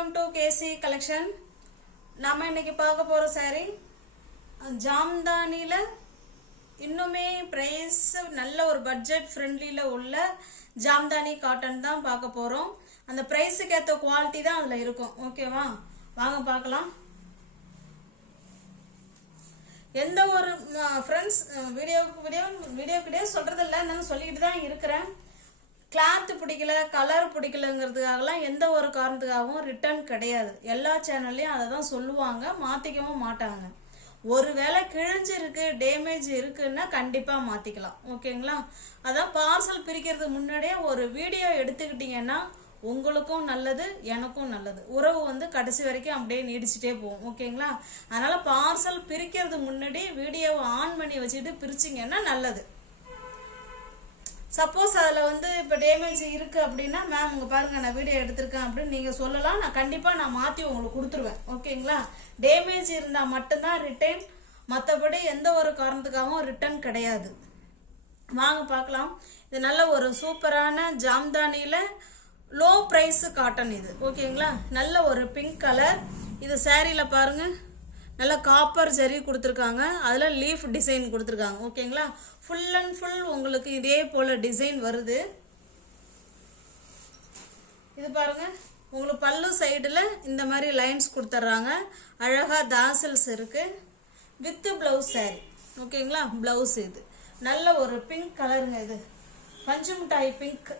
Welcome to KC collection. நம்ம இன்னைக்கு பார்க்க போற saree ஜாம்தானில இன்னுமே பிரைஸ் நல்ல ஒரு பட்ஜெட் ஃப்ரெண்ட்லில உள்ள ஜாம்தானி காட்டன் தான் பார்க்க போறோம். அந்த பிரைஸ்க்கு ஏத்த குவாலிட்டி தான் அதுல இருக்கும். ஓகேவா, வாங்க பார்க்கலாம். எந்த ஒரு ஃப்ரெண்ட்ஸ் வீடியோக்கிட்டே சொல்றது இல்லை, நான் சொல்லிட்டு தான் இருக்கிறேன். கிளாத் பிடிக்கல, கலர் பிடிக்கலங்கிறதுக்காகலாம் எந்த ஒரு காரணத்துக்காகவும் ரிட்டர்ன் கிடையாது. எல்லா சேனல்லையும் அதை தான் சொல்லுவாங்க, மாற்றிக்கவும் மாட்டாங்க. ஒருவேளை கிழிஞ்சிருக்கு, டேமேஜ் இருக்குன்னா கண்டிப்பாக மாற்றிக்கலாம். ஓகேங்களா, அதான் பார்சல் பிரிக்கிறதுக்கு முன்னாடியே ஒரு வீடியோ எடுத்துக்கிட்டிங்கன்னா உங்களுக்கும் நல்லது, எனக்கும் நல்லது. உறவு கடைசி வரைக்கும் அப்படியே நீடிச்சுட்டே போகும். ஓகேங்களா, அதனால பார்சல் பிரிக்கிறதுக்கு முன்னாடி வீடியோவை ஆன் பண்ணி வச்சுட்டு பிரிச்சிங்கன்னா நல்லது. சப்போஸ் அதில் இப்போ டேமேஜ் இருக்குது அப்படின்னா, மேம் உங்கள் பாருங்கள் நான் வீடியோ எடுத்திருக்கேன் அப்படின்னு நீங்கள் சொல்லலாம். நான் கண்டிப்பாக மாற்றி உங்களுக்கு கொடுத்துருவேன். ஓகேங்களா, டேமேஜ் இருந்தால் மட்டும்தான் ரிட்டர்ன், மற்றபடி எந்த ஒரு காரணத்துக்காகவும் ரிட்டர்ன் கிடையாது. வாங்க பார்க்கலாம். இது நல்ல ஒரு சூப்பரான ஜாம்தானியில் லோ ப்ரைஸு காட்டன் இது. ஓகேங்களா, நல்ல ஒரு பிங்க் கலர். இது சாரியில் பாருங்கள், நல்லா காப்பர் ஜரி கொடுத்துருக்காங்க, அதில் லீஃப் டிசைன் கொடுத்துருக்காங்க. ஓகேங்களா, ஃபுல் அண்ட் ஃபுல் உங்களுக்கு இதே போல் டிசைன் வருது. இது பாருங்க, உங்களுக்கு பல்லு சைடில் இந்த மாதிரி லைன்ஸ் கொடுத்துட்றாங்க. அழகாக தாசல்ஸ் இருக்கு வித் பிளவுஸ் சாரி. ஓகேங்களா, பிளவுஸ் இது நல்ல ஒரு பிங்க் கலருங்க. இது பஞ்சு மிட்டாய் பிங்க்.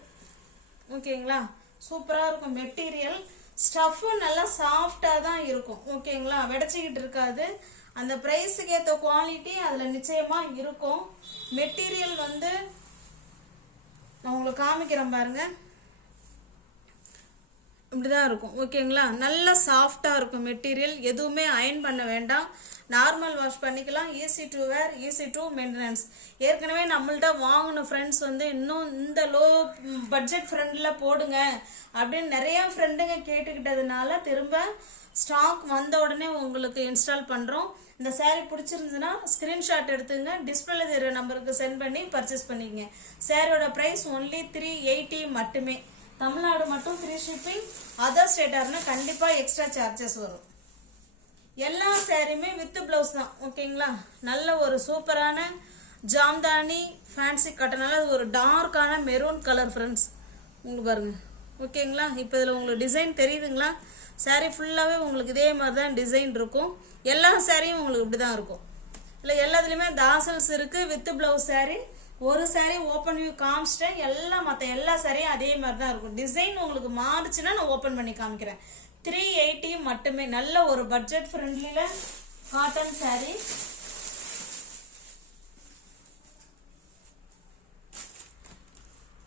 ஓகேங்களா, சூப்பராக இருக்கும். மெட்டீரியல் ஸ்டஃப் நல்லா சாஃப்டாக தான் இருக்கும். ஓகேங்களா, வெடைச்சிக்கிட்டு இருக்காது. அந்த ப்ரைஸுக்கு ஏற்ற குவாலிட்டி அதில் நிச்சயமாக இருக்கும். மெட்டீரியல் நான் உங்களுக்கு காமிக்கிறேன் பாருங்க, இப்படிதான் இருக்கும். ஓகேங்களா, நல்லா சாஃப்டாக இருக்கும் மெட்டீரியல். எதுவுமே அயன் பண்ண வேண்டாம், நார்மல் வாஷ் பண்ணிக்கலாம். Easy to wear, easy to maintenance. ஏற்கனவே நம்மள்ட்ட வாங்கின ஃப்ரெண்ட்ஸ் இன்னும் இந்த லோ பட்ஜெட் ஃப்ரெண்டில் போடுங்க அப்படின்னு நிறைய ஃப்ரெண்டுங்க கேட்டுக்கிட்டதுனால திரும்ப ஸ்டாக் வந்த உடனே உங்களுக்கு இன்ஸ்டால் பண்ணுறோம். இந்த சாரீ பிடிச்சிருந்துச்சுன்னா ஸ்க்ரீன்ஷாட் எடுத்துங்க, டிஸ்பிளேல தெரிகிற நம்பருக்கு சென்ட் பண்ணி பர்ச்சேஸ் பண்ணிக்கங்க. சாரியோட ப்ரைஸ் ஒன்லி 380 மட்டுமே. தமிழ்நாடு மட்டும் ஃப்ரீ ஷிப்பிங். அதர் ஸ்டேட்டார்னா கண்டிப்பாக எக்ஸ்ட்ரா சார்ஜஸ் வரும். எல்லா சாரியுமே வித் பிளவுஸ் தான். ஓகேங்களா, நல்ல ஒரு சூப்பரான ஜாம்தானி ஃபேன்சி காட்டனால அது ஒரு டார்க்கான மெரூன் கலர் ஃப்ரெண்ட்ஸ். உங்களுக்கு பாருங்க. ஓகேங்களா, இப்போ இதில் உங்களுக்கு டிசைன் தெரியுதுங்களா? சாரீ ஃபுல்லாகவே உங்களுக்கு இதே மாதிரி தான் டிசைன் இருக்கும். எல்லா சாரியும் உங்களுக்கு இப்படி தான் இருக்கும். இல்லை, எல்லாத்துலேயுமே தாசல்ஸ் இருக்குது வித் பிளவுஸ் சாரீ. ஒரு சாரீ ஓப்பன் வியூ காமிச்சிட்டேன், எல்லாம் மற்ற எல்லா சாரியும் அதே மாதிரி தான் இருக்கும். டிசைன் உங்களுக்கு மாறுச்சுன்னா நான் ஓப்பன் பண்ணி காமிக்கிறேன். 380 மட்டுமே. நல்ல ஒரு பட்ஜெட் ஃப்ரெண்ட்லில காட்டன் சாரீ.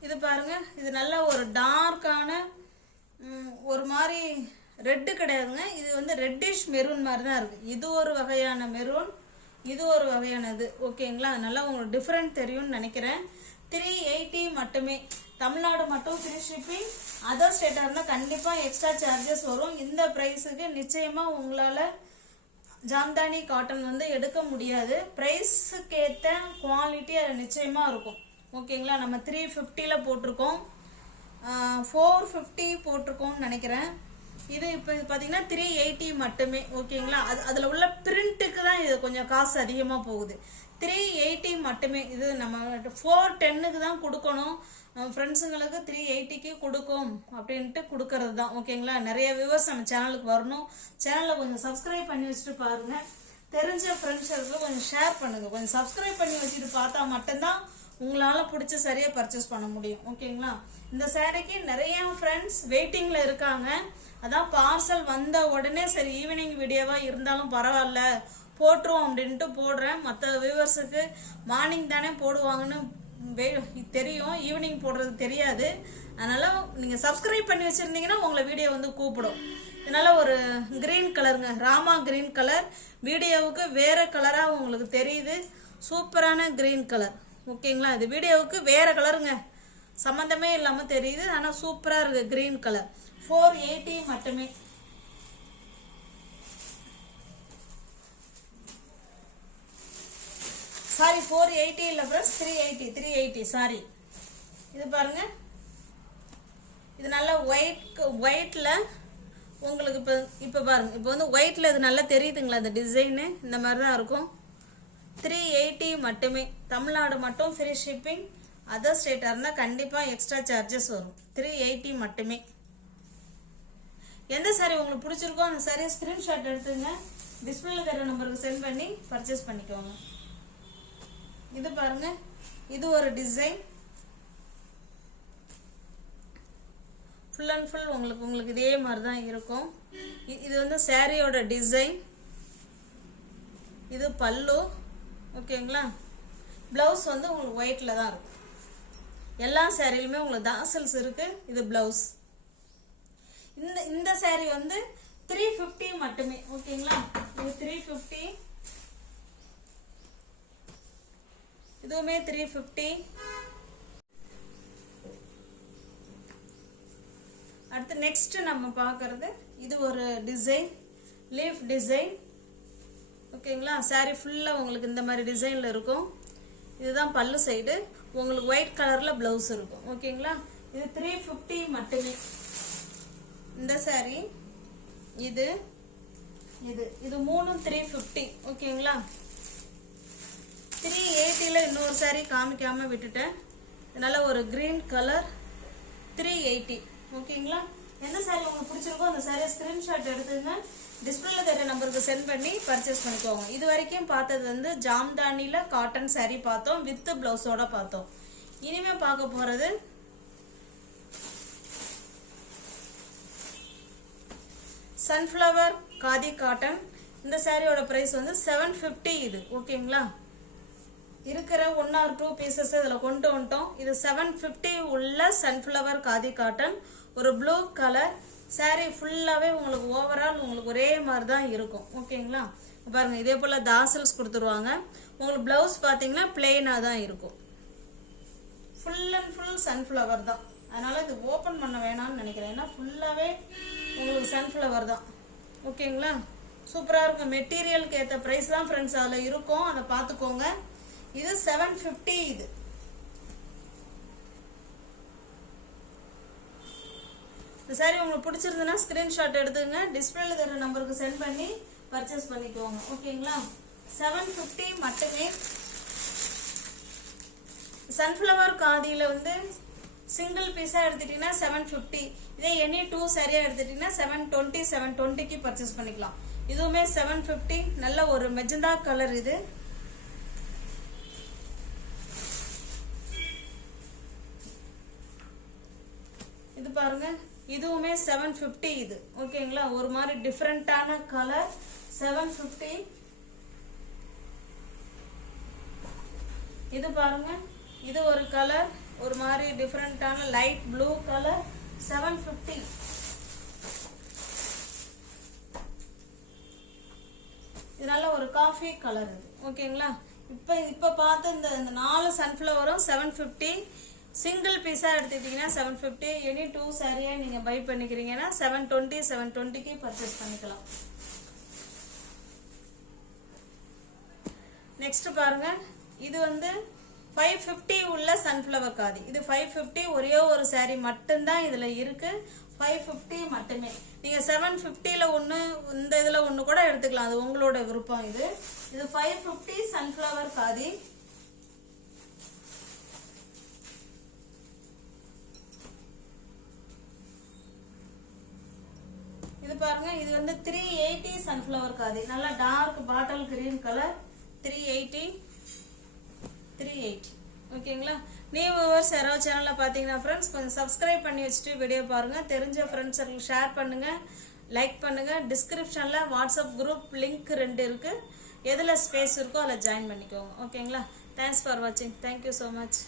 இது பாருங்க, இது நல்ல ஒரு டார்க்கான ஒரு மாதிரி ரெட்டு கிடையாதுங்க, இது ரெட்டிஷ் மெரூன் மாதிரி தான் இருக்கு. இது ஒரு வகையான மெரூன், இது ஒரு வகையானது. ஓகேங்களா, நல்லா உங்களுக்கு டிஃப்ரெண்ட் தெரியும்னு நினைக்கிறேன். 380 மட்டுமே. தமிழ்நாடு மட்டும் ஃப்ரீ ஷிப்பிங். அதர் ஸ்டேட்டாக இருந்தால் கண்டிப்பாக எக்ஸ்ட்ரா சார்ஜஸ் வரும். இந்த ப்ரைஸுக்கு நிச்சயமாக உங்களால் ஜாம்தானி காட்டன் எடுக்க முடியாது. ப்ரைஸுக்கு ஏற்ற குவாலிட்டி அது நிச்சயமாக இருக்கும். ஓகேங்களா, நம்ம 350 போட்டிருக்கோம், 450 போட்டிருக்கோம்னு நினைக்கிறேன். இது இப்போ பார்த்தீங்கன்னா 380 மட்டுமே. ஓகேங்களா, அதில் உள்ள பிரிண்ட்டுக்கு தான் இது கொஞ்சம் காசு அதிகமாக போகுது. 380 மட்டுமே. இது நம்ம 410க்கு தான் கொடுக்கணும். ஃப்ரெண்ட்ஸுங்களுக்கு 380க்கு கொடுக்கும் அப்படின்ட்டு கொடுக்கறது தான். ஓகேங்களா, நிறைய வியூவர்ஸ் நம்ம சேனலுக்கு வரணும். சேனலை கொஞ்சம் சப்ஸ்கிரைப் பண்ணி வச்சுட்டு பாருங்கள். தெரிஞ்ச ஃப்ரெண்ட்ஸுக்கு கொஞ்சம் ஷேர் பண்ணுங்கள். கொஞ்சம் சப்ஸ்கிரைப் பண்ணி வச்சுட்டு பார்த்தா மட்டும்தான் உங்களால் பிடிச்ச சரியாக பர்ச்சேஸ் பண்ண முடியும். ஓகேங்களா, இந்த சாரிக்கு நிறைய ஃப்ரெண்ட்ஸ் வெயிட்டிங்கில் இருக்காங்க. அதான் பார்சல் வந்த உடனே சரி ஈவினிங் வீடியோவாக இருந்தாலும் பரவாயில்ல போட்டுருவோம் அப்படின்ட்டு போடுறேன். மற்ற வியூவர்ஸுக்கு மார்னிங் தானே போடுவாங்கன்னு தெரியும், ஈவினிங் போடுறது தெரியாது. அதனால் நீங்கள் சப்ஸ்கிரைப் பண்ணி வச்சுருந்தீங்கன்னா உங்களை வீடியோ கூப்பிடும். இதனால் ஒரு க்ரீன் கலருங்க, ராமா க்ரீன் கலர். வீடியோவுக்கு வேறு கலராக உங்களுக்கு தெரியுது, சூப்பரான க்ரீன் கலர். ஓகேங்களா, இது வீடியோவுக்கு வேறு கலருங்க, சம்மந்தமே இல்லாமல் தெரியுது, ஆனால் சூப்பராக இருக்குது க்ரீன் கலர். 480 மட்டுமே. சாரி 480 இல்லை ஃப்ரெண்ட்ஸ், 380 சாரி. இது பாருங்க, இது நல்ல ஒயிட்ல உங்களுக்கு இப்போ பாருங்க, இப்போ வந்து ஒயிட்ல இது நல்லா தெரியுதுங்களா? அந்த டிசைனு இந்த மாதிரி தான் இருக்கும். 380 மட்டுமே. தமிழ்நாடு மட்டும் ஃப்ரீ ஷிப்பிங். அதர் ஸ்டேட்டாக இருந்தால் கண்டிப்பாக எக்ஸ்ட்ரா சார்ஜஸ் வரும். 380 மட்டுமே. எந்த சாரி உங்களுக்கு பிடிச்சிருக்கோ அந்த சாரியை ஸ்க்ரீன்ஷாட் எடுத்துங்க, டிஸ்பிளேல தர நம்பருக்கு சென்ட் பண்ணி பர்ச்சேஸ் பண்ணிக்கோங்க. இது பாருங்க, இது ஒரு டிசைன். ஃபுல் அண்ட் ஃபுல் உங்களுக்கு இதே மாதிரி தான் இருக்கும். இது வந்து சாரியோட டிசைன். இது பல்லு. ஓகேங்களா? பிளவுஸ் வந்து உங்களுக்கு ஒயிட்ல தான் இருக்கும். எல்லா சாரிலுமே உங்களுக்கு தாசல்ஸ் இருக்கு. இது பிளவுஸ். இந்த சாரி வந்து 350 மட்டுமே. ஓகேங்களா? இது 350. இதுவுமே 350. அடுத்து நெக்ஸ்ட் நம்ம பார்க்கறது இது ஒரு டிசைன், லீஃப் டிசைன். ஓகேங்களா? சாரி ஃபுல்லா உங்களுக்கு இந்த மாதிரி டிசைன்ல இருக்கும். இதுதான் பல்லு சைடு. உங்களுக்கு ஒயிட் கலர்ல பிளவுஸ் இருக்கும். ஓகேங்களா? இது 350 மட்டுமே. இந்த சாரி இது இது இது மூணும் 350. ஓகேங்களா? 380ல இன்னொரு சாரி காமிக்காம விட்டுட்டேன். இதனால ஒரு கிரீன் கலர் 380. ஓகேங்களா? எந்த சாரி உங்களுக்கு பிடிச்சிருக்கோ அந்த சாரியை ஸ்கிரீன்ஷாட் எடுத்துங்க, டிஸ்பிளேல தெரிய நம்பருக்கு சென்ட் பண்ணி பர்ச்சேஸ் பண்ணிக்கோங்க. இது வரைக்கும் பார்த்தது வந்து ஜாம்தானில காட்டன் சாரி பார்த்தோம், வித் பிளவுஸோட பார்த்தோம். இனிமே பார்க்க போறது சன்ஃப்ளவர் காதி காட்டன். இந்த சாரியோட பிரைஸ் வந்து 750. இது ஓகேங்களா? இருக்கிற 1 or 2 பீசஸ் இதில் கொண்டு வந்துட்டோம். இது 750 உள்ள சன்ஃப்ளவர் காதி காட்டன். ஒரு ப்ளூ கலர் சாரி ஃபுல்லாகவே உங்களுக்கு ஓவரால் உங்களுக்கு ஒரே மாதிரி தான் இருக்கும். ஓகேங்களா? பாருங்க, இதே போல் தாசல்ஸ் கொடுத்துருவாங்க. உங்களுக்கு பிளவுஸ் பார்த்தீங்கன்னா பிளெயினாக தான் இருக்கும். ஃபுல் அண்ட் ஃபுல் சன்ஃப்ளவர் தான். அதனால இது ஓப்பன் பண்ண வேணாம்னு நினைக்கிறேன். ஏன்னா ஃபுல்லாகவே உங்களுக்கு சன்ஃப்ளவர் தான். ஓகேங்களா? சூப்பராக இருக்கும். மெட்டீரியலுக்கு ஏற்ற ப்ரைஸ் தான் ஃப்ரெண்ட்ஸ் அதில் இருக்கும், அதை பார்த்துக்கோங்க. இது 750. இது இந்த சாரி உங்களுக்கு பிடிச்சிருந்ததுன்னா ஸ்கிரீன்ஷாட் எடுத்துங்க, டிஸ்பிளேல தர நம்பருக்கு சென்ட் பண்ணி பர்ச்சேஸ் பண்ணிக்கோங்க. ஓகேங்களா? 750 மட்டுமே. சன்ஃப்ளவர் காதியில் வந்து சிங்கிள் பீஸாக எடுத்துட்டீங்கன்னா 750. இதே எனி 2 சாரியாக எடுத்துட்டீங்கன்னா 720க்கு பர்ச்சேஸ் பண்ணிக்கலாம். இதுவுமே 750. நல்ல ஒரு மெஜந்தா கலர். இது இது பாருங்க, இதுவுமே 750. இது ஓகேங்களா? ஒரு மாதிரி டிஃபரெண்டான கலர் 750. இது பாருங்க, இது ஒரு கலர், ஒரு மாதிரி டிஃபரெண்டான லைட் ப்ளூ கலர் 750. இதனால ஒரு காஃபி கலர். இது ஓகேங்களா? இப்ப பார்த்து இந்த 4 சன்ஃப்ளவரும் 750. சிங்கிள் பீஸா எடுத்துட்டீங்கன்னா 750. எனி 2 சாரியா நீங்க பை பண்ணிக்கிறீங்கன்னா 720க்கு பர்ச்சேஸ் பண்ணிக்கலாம். நெக்ஸ்ட் பாருங்க, இது வந்து 550 உள்ள சன்ஃப்ளவர் காதி. இது 550. ஒரே ஒரு சாரி மட்டும்தான் இதுல இருக்கு. 550 மட்டுமே. நீங்க 750ல ஒண்ணு, இந்த இதுல ஒண்ணு கூட எடுத்துக்கலாம், அது உங்களோட விருப்பம். இது 550 சன்ஃப்ளவர் காதி. இது பாருங்க, இது வந்து 380 சன்ஃப்ளவர் காதி. நல்லா டார்க் பாட்டில் கிரீன் கலர் 380. ஓகேங்களா? நியூ வியூவர்ஸ் யாராவது சேனல்ல பாத்தீங்கன்னா ஃப்ரெண்ட்ஸ் கொஞ்சம் சப்ஸ்கிரைப் பண்ணி வச்சுட்டு வீடியோ பாருங்க. தெரிஞ்ச ஃப்ரெண்ட்ஸுக்கு ஷேர் பண்ணுங்க, லைக் பண்ணுங்க. டிஸ்கிரிப்ஷன்ல வாட்ஸ்அப் குரூப் லிங்க் 2 இருக்கு. எதுல ஸ்பேஸ் இருக்கோ அதில் ஜாயின் பண்ணிக்கோங்க. ஓகேங்களா? தேங்க்ஸ் ஃபார் வாட்சிங். Thank you so much.